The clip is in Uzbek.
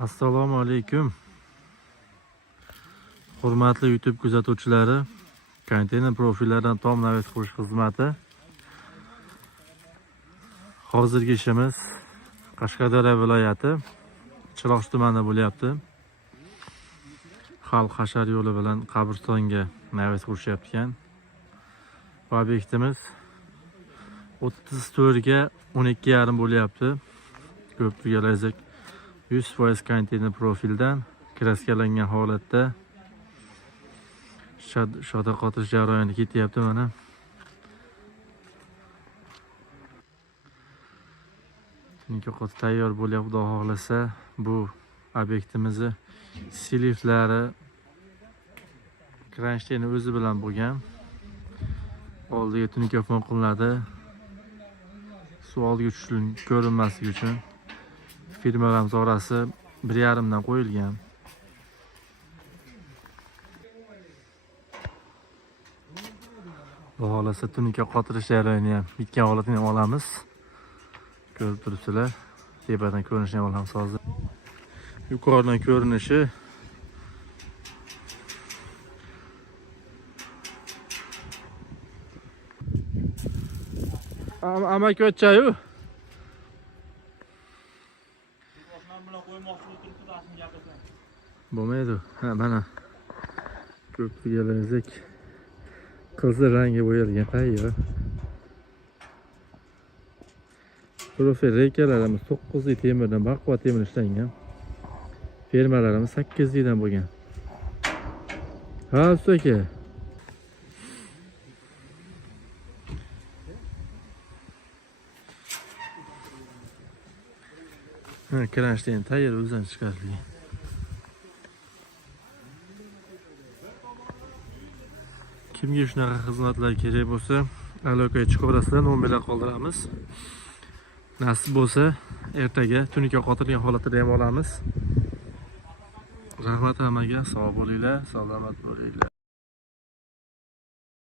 Assalomu alaykum. Hurmatli YouTube kuzatuvchilari, konteyner profillaridan tom navbat qurish xizmati. Hozirgi ishimiz Qashqadaryo viloyati Chiroqchi tumanida bo'lyapti. Xalq hashar yo'li bilan qabristonga navbat qurishyapti ekan. Obyektimiz 34 ga 12,5 bo'lyapti. Ko'prikga layzik 100% konteyner profildan kraskalangan holatda shoda qotish jarayoni ketyapti mana. Chunki qot tayyor bo'lyapti, xudo xohlasa bu obyektimizni siliflari kransheyni o'zi bilan bo'lgan. Oldiga tunikafon qilinadi. Suv oldiga tushishi ko'rinmasligi uchun firma ramzorasi 1,5 dan qo'yilgan. Xudo xohlasa tunika qotirish jarayoni ham bitgan holatini ham olamiz. Ko'rib turibsizlar. Tepadan ko'rinishini ham olamiz hozir. Yuqoridan ko'rinishi amaki o'tchayu. Bo'lmaydi. Ha, mana ko'prikga layzik qizil rangga bo'yalgan tayyor. Profil reykalarimiz 9 temirdan, baquvvat temir ishlangan. Fermalarimiz 8 dan bo'lgan. Ha, usta aka. Ha, kransheyni tayyor o'zidan chiqarilgan. Kimga shunaqa xizmatlar kerak bo'lsa, aloqaga chiqaverasizlar, nomerlar qoldiramiz. Nasib bo'lsa, ertaga tunika qotilgan holatida ham olamiz. Rahmat hammaga, sog' bo'linglar, salomat bo'linglar.